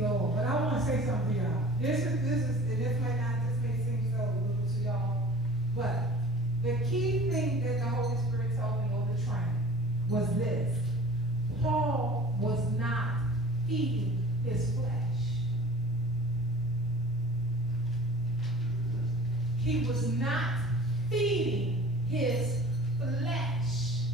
go on, but I want to say something to y'all. This may seem so little to y'all, but the key thing that the Holy Spirit told me on the train was this. Paul was not feeding his flesh. He was not feeding his flesh.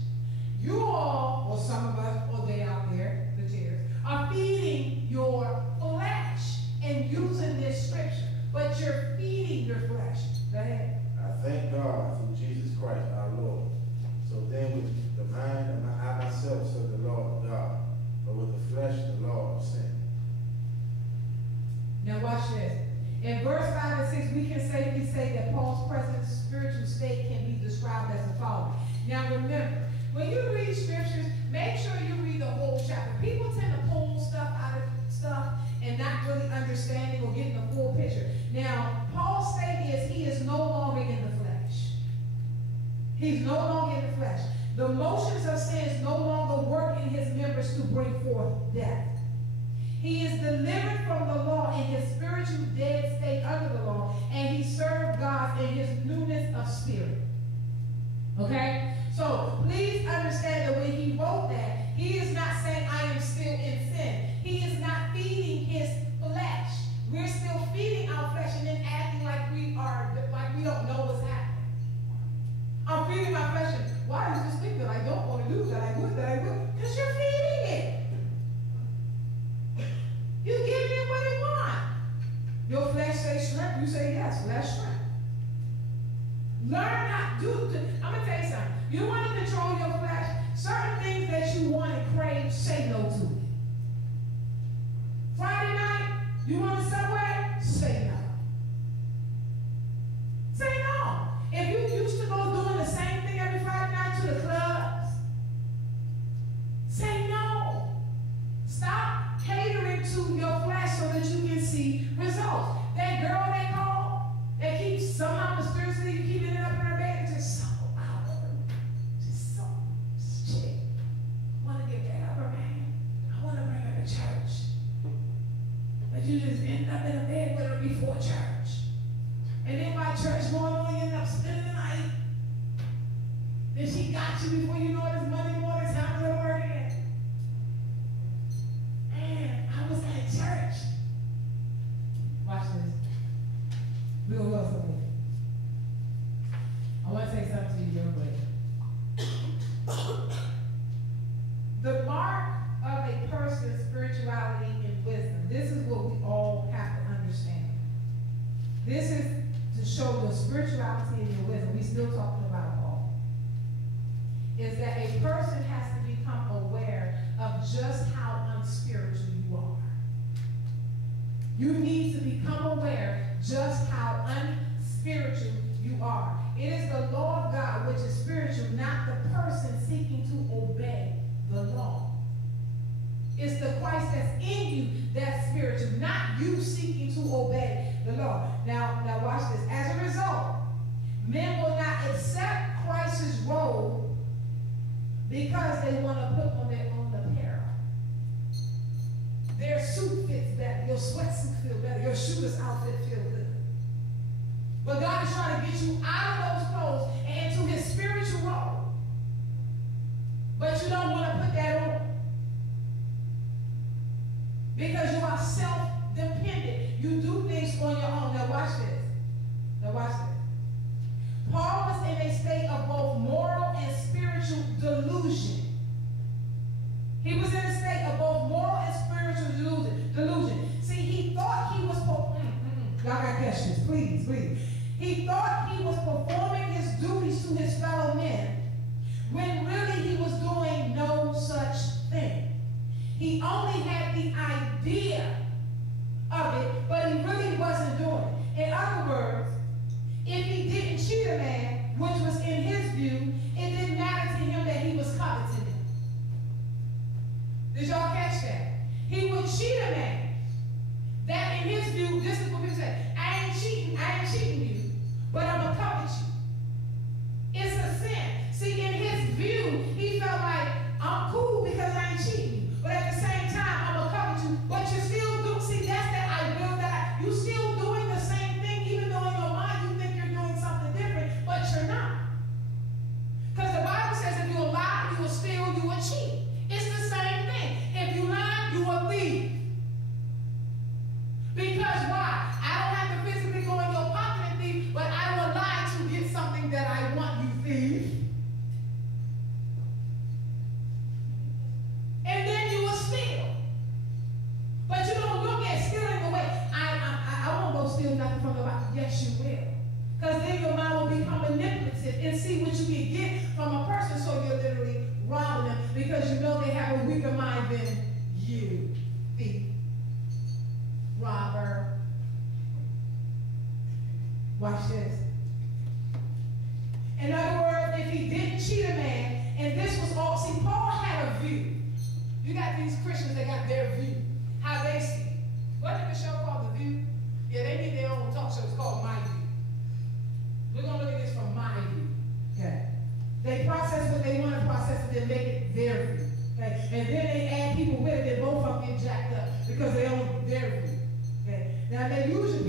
You all, or some of us, or they out there, the chairs, are feeding your flesh and using this scripture. But you're feeding your flesh. Go ahead. I thank God through Jesus Christ our Lord. So then with the mind, I myself serve the Lord God, but with the flesh, the law of sin. Now watch this. In verse 5 and 6, we can safely say that Paul's present spiritual state can be described as the following. Now remember, when you read scriptures, make sure you read the whole chapter. People tend to pull stuff out of stuff and not really understanding or getting the full picture. Now, Paul's state is he is no longer in the flesh. He's no longer in the flesh. The motions of sin no longer work in his members to bring forth death. He is delivered from the law in his spiritual dead state under the law, and he served God in his newness of spirit. Okay? So please understand that when he wrote that, he is not saying I am still in sin. He is not feeding his flesh. We're still feeding our flesh and then acting like we don't know what's happening. I'm feeding my flesh, and why is this thing that I don't want to do that I would? Because you're feeding it. You give it what it wants. Your flesh say shrimp, you say yes, flesh shrimp. Learn not to. I'm going to tell you something. You want to control your flesh? Certain things that you want and crave, say no to it. Friday night, you want to Subway? Say no. Say no. If you used to go doing the same thing every Friday night to the clubs, say no. Stop catering to your flesh so that you can see results. That girl they call, that keeps somehow mysteriously keeping it up in her bed, just chick. I want to get that up her, man. I want to bring her to church. But you just end up in a bed with her before church. And then by church going on, you end up spending the night. Then she got you before you know it, it's Monday morning, time to work again. Man, I was at church. Watch this. We'll go somewhere. I want to say something to you real quick. The mark of a person's spirituality and wisdom, this is what we all have to understand. This is to show your spirituality and your wisdom. We're still talking about Paul. Is that a person has to become aware of just how unspiritual you are. You need to become aware just how unspiritual you are. It is the law of God which is spiritual, not the person seeking to obey the law. It's the Christ that's in you that's spiritual, not you seeking to obey the law. Now watch this. As a result, men will not accept Christ's role because they want to put on their own apparel. Their suit fits better. Your sweatsuit feels better. Your shooter's outfit feels good. But God is trying to get you out of those clothes and into his spiritual role. But you don't want to put that on. Because you are self-dependent. You do things on your own. Now watch this. Paul was in a state of both moral and spiritual delusion. He was in a state of both moral and spiritual delusion. See, he thought he was y'all got questions, please. He thought he was performing his duties to his fellow men when really he was doing no such thing. He only had the idea of it, but he really wasn't doing it. In other words, if he didn't cheat a man, which was in his view, it didn't matter to him that he was coveting him. Did y'all catch that? He would cheat a man. That in his view, this is what people say, I ain't cheating you, but I'm gonna covet you. It's a Yes, you will. Because then your mind will become manipulative and see what you can get from a person, so you're literally robbing them because you know they have a weaker mind than you. Thief. Robber. Watch this. In other words, if he didn't cheat a man, and this was all, see, Paul had a view. You got these Christians that got their view, how they see it. Wasn't it a show called The View? Yeah, they need their own talk show. It's called My View. We're going to look at this from my view. Okay. They process what they want to process and then make it their view. Okay. And then they add people with it, and both of them get jacked up because they own their view. Okay. Now they usually